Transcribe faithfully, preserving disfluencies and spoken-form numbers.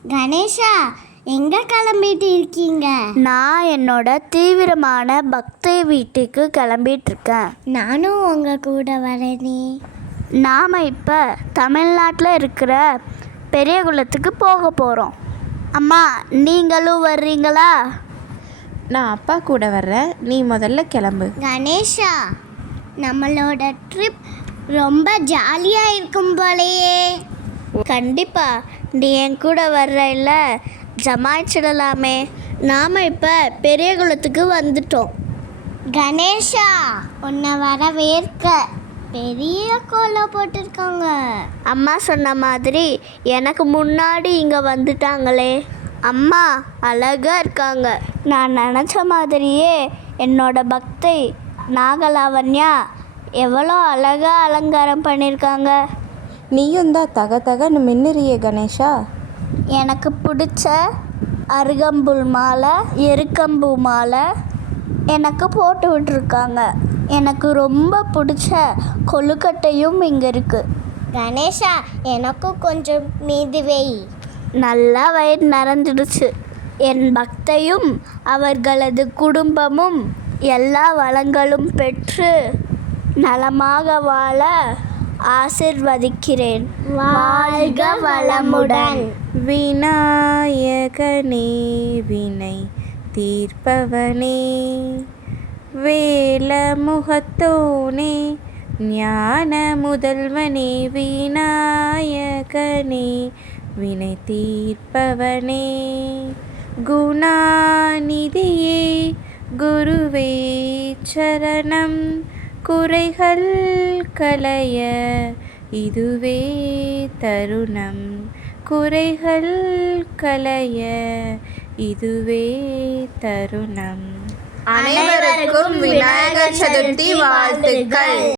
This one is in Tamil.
கணேஷா, எங்கே கிளம்பிட்டு இருக்கீங்க? நான் என்னோட தீவிரமான பக்தி வீட்டுக்கு கிளம்பிட்டு இருக்கேன். நானும் உங்கள் கூட வரேனே. நாம் இப்போ தமிழ்நாட்டில் இருக்கிற பெரியகுளத்துக்கு போக போகிறோம். அம்மா, நீங்களும் வர்றீங்களா? நான் அப்பா கூட வர்றேன், நீ முதல்ல கிளம்பு. கணேஷா, நம்மளோட ட்ரிப் ரொம்ப ஜாலியாக இருக்கும் போலையே. கண்டிப்பாக, நீ என் கூட வர்ற இல்லை ஜமாய்ச்சிடலாமே. நாம் இப்போ பெரியகுளத்துக்கு வந்துட்டோம். கணேஷா, உன்னை வரவேற்க பெரிய கோலம் போட்டிருக்காங்க. அம்மா சொன்ன மாதிரி எனக்கு முன்னாடி இங்கே வந்துட்டாங்களே. அம்மா அழகாக இருக்காங்க. நான் நினச்ச மாதிரியே என்னோட பக்தை நாகலாவண்யா எவ்வளோ அழகாக அலங்காரம் பண்ணியிருக்காங்க. நீயும் தான் தக தகன்னு மின்னுறியே கணேஷா. எனக்கு பிடிச்ச அருகம்புல் மாலை, எருக்கம்பூ மாலை எனக்கு போட்டு விட்டுருக்காங்க. எனக்கு ரொம்ப பிடிச்ச கொழுக்கட்டையும் இங்கே இருக்குது. கணேஷா, எனக்கும் கொஞ்சம் மீதி வை. நல்லா வயிறு நிறைஞ்சிடுச்சு. என் பக்தையும் அவர்களது குடும்பமும் எல்லா வளங்களும் பெற்று நலமாக வாழ ஆசிர்வதிக்கிறேன். வாழ்க வளமுடன். விநாயகனே வினை தீர்ப்பவனே, வேல முகத்தோனே ஞான முதல்வனே, விநாயகனே வினை தீர்ப்பவனே, குணாநிதியே குருவே சரணம், குறைகள் களைய இதுவே தருணம், குறைகள் களைய இதுவே தருணம். அனைவருக்கும் விநாயகர் சதுர்த்தி வாழ்த்துக்கள்.